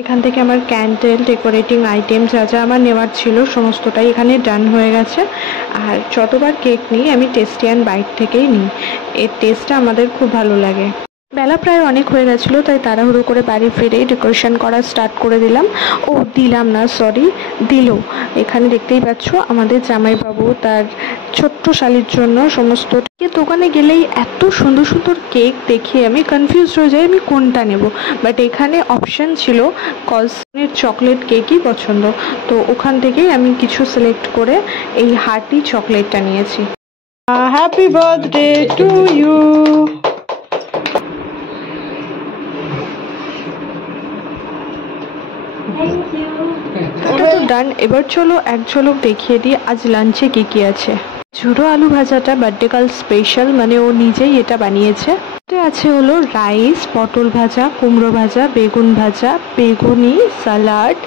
এখান থেকে আমার ক্যান্ডেল, ডেকোরেটিং আইটেম যা যা আমার নেওয়ার ছিল সমস্তটাই এখানে ডান হয়ে গেছে। আর যতবার কেক নিই আমি টেস্টি অ্যান্ড বাইট থেকেই নিই, এর টেস্টটা আমাদের খুব ভালো লাগে। বেলা প্রায় অনেক হয়ে গেছিলো, তাই তাড়াহুড়ো করে বাড়ি ফিরেই ডেকোরেশন করা স্টার্ট করে দিলাম। দিল। এখানে দেখতেই পাচ্ছ আমাদের জামাইবাবু তার ছোট্ট শালির জন্য সমস্ত দোকানে গেলেই এত সুন্দর সুন্দর কেক দেখে আমি কনফিউজ হয়ে যাই আমি কোনটা নেব। বাট এখানে অপশান ছিল কলসনের চকলেট কেকই পছন্দ, তো ওখান থেকেই আমি কিছু সিলেক্ট করে এই হার্টি চকলেটটা নিয়েছি। Happy birthday to you. এটা তো ডান, এবার চলো এক ঝলক দেখিয়ে দিই আজ লাঞ্চে কি কি আছে। ঝুড়ো আলু ভাজাটা বার্থডে গার্ল স্পেশাল, মানে ও নিজেই এটা বানিয়েছে। এটা আছে হলো রাইস, পটল ভাজা, কুমড়ো ভাজা, বেগুন ভাজা, বেগুনি, স্যালাড,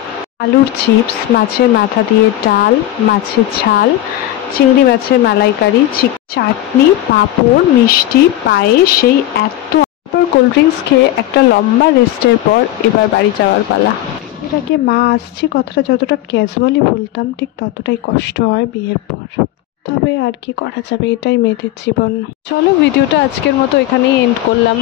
আলুর চিপস, মাছের মাথা দিয়ে ডাল, মাছের ঝাল, চিংড়ি মাছের মালাইকারি, চাটনি, পাঁপড়, মিষ্টি, পায়েস, সেই এত। কোল্ড ড্রিঙ্কস খেয়ে একটা লম্বা রেস্টের পর এবার বাড়ি যাওয়ার পালা। এর আগে মা আসছি কথাটা যতটা ক্যাজুয়ালি বলতাম ঠিক ততটাই কষ্ট হয় বিয়ের পর, তবে আর কি করা যাবে, এটাই মেয়েদের জীবন। চলো ভিডিওটা আজকের মতো এখানেই এন্ড করলাম।